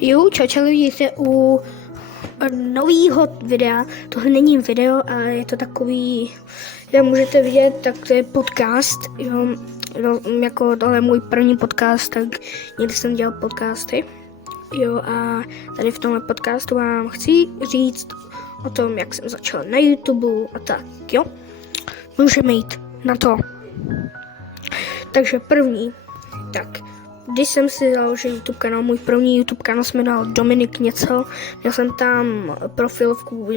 Jo, čau lidi, jste u novýho videa. Tohle není video, ale je to takový, jak můžete vidět, tak to je podcast. Jo, jako tohle je můj první podcast, tak někdy jsem dělal podcasty. Jo, a tady v tomhle podcastu vám chci říct o tom, jak jsem začal na YouTube a tak, jo. Můžeme jít na to. Takže první, tak, když jsem si založil YouTube kanál, můj první YouTube kanál se jmenoval Dominik něco, měl jsem tam profilovku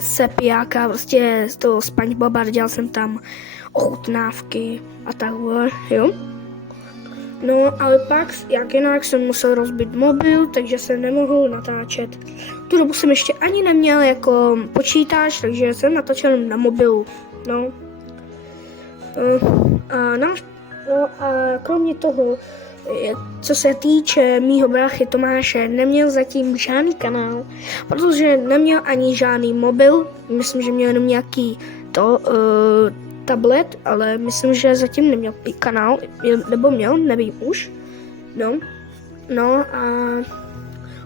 Sepiáka, prostě z toho SpongeBoba, dělal jsem tam ochutnávky a takhle, jo. No, ale pak, jak jinak, jsem musel rozbít mobil, takže jsem nemohl natáčet. Tu dobu jsem ještě ani neměl jako počítač, takže jsem natáčel na mobilu, no. A kromě toho, co se týče mýho bráchy Tomáše, neměl zatím žádný kanál, protože neměl ani žádný mobil, myslím, že měl jenom nějaký tablet, ale myslím, že zatím neměl kanál, nebo měl, nevím už.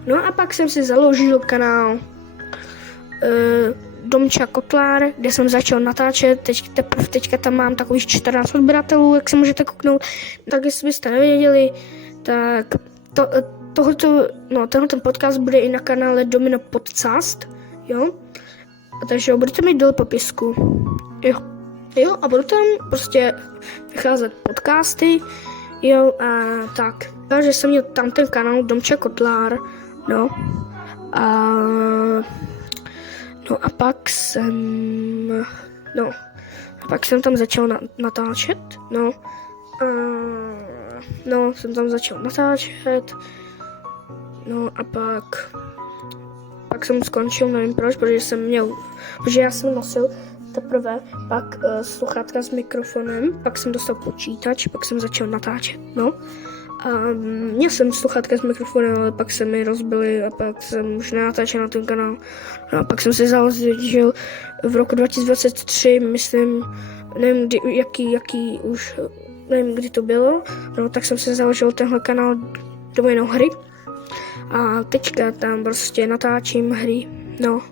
No a pak jsem si založil kanál Domča Kotlár, kde jsem začal natáčet, teďka tam mám takových 14 odběratelů, jak se můžete kouknout, tak jestli byste nevěděli, tak tenhle podcast bude i na kanále Domino Podcast, jo, a takže budete mít dole popisku, jo, a budou tam prostě vycházet podcasty, jo, a tak, takže jsem měl tam ten kanál Domča Kotlár, no, a pak jsem tam začal natáčet, jsem tam začal natáčet, no a pak jsem skončil, nevím proč, protože já jsem nosil teprve pak sluchátka s mikrofonem, pak jsem dostal počítač, pak jsem začal natáčet, no. A měl jsem sluchátka s mikrofonem, ale pak se mi rozbily a pak jsem už nenatáčel na ten kanál. No a pak jsem si založil v roku 2023, myslím, nevím jaký už, nevím kdy to bylo, no tak jsem si založil tenhle kanál Domino hry. A teďka tam prostě natáčím hry, no.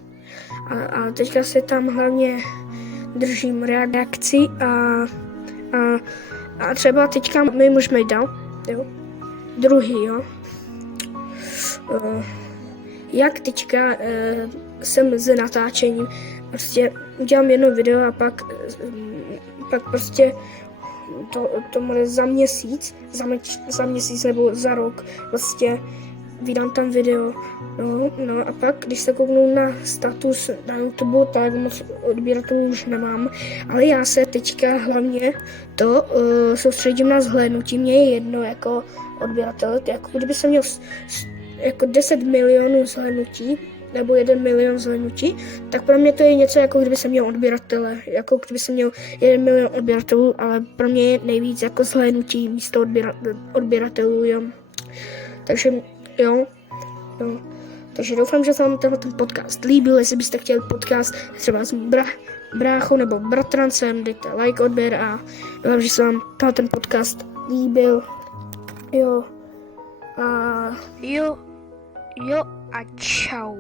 A teďka se tam hlavně držím reakci a třeba teďka my můžeme jít dál, jo. Druhý, jo. Jak teďka jsem s natáčením, prostě udělám jedno video a pak prostě to bude za měsíc nebo za rok, prostě vydám tam video, no a pak, když se kouknu na status na YouTube, tak moc odběratelů už nemám, ale já se teďka hlavně soustředím na zhlédnutí, mě je jedno jako odběratel, jako kdyby jsem měl jako 10 milionů zhlédnutí, nebo 1 milion zhlédnutí, tak pro mě to je něco, jako kdyby jsem měl odběratele, jako kdyby jsem měl 1 milion odběratelů, ale pro mě je nejvíc jako zhlédnutí místo odběratelů, jo. Takže jo. Takže doufám, že se vám ten podcast líbil, jestli byste chtěli podcast třeba s bráchou nebo bratrancem, dejte like, odběr a doufám, že se vám ten podcast líbil, jo a čau.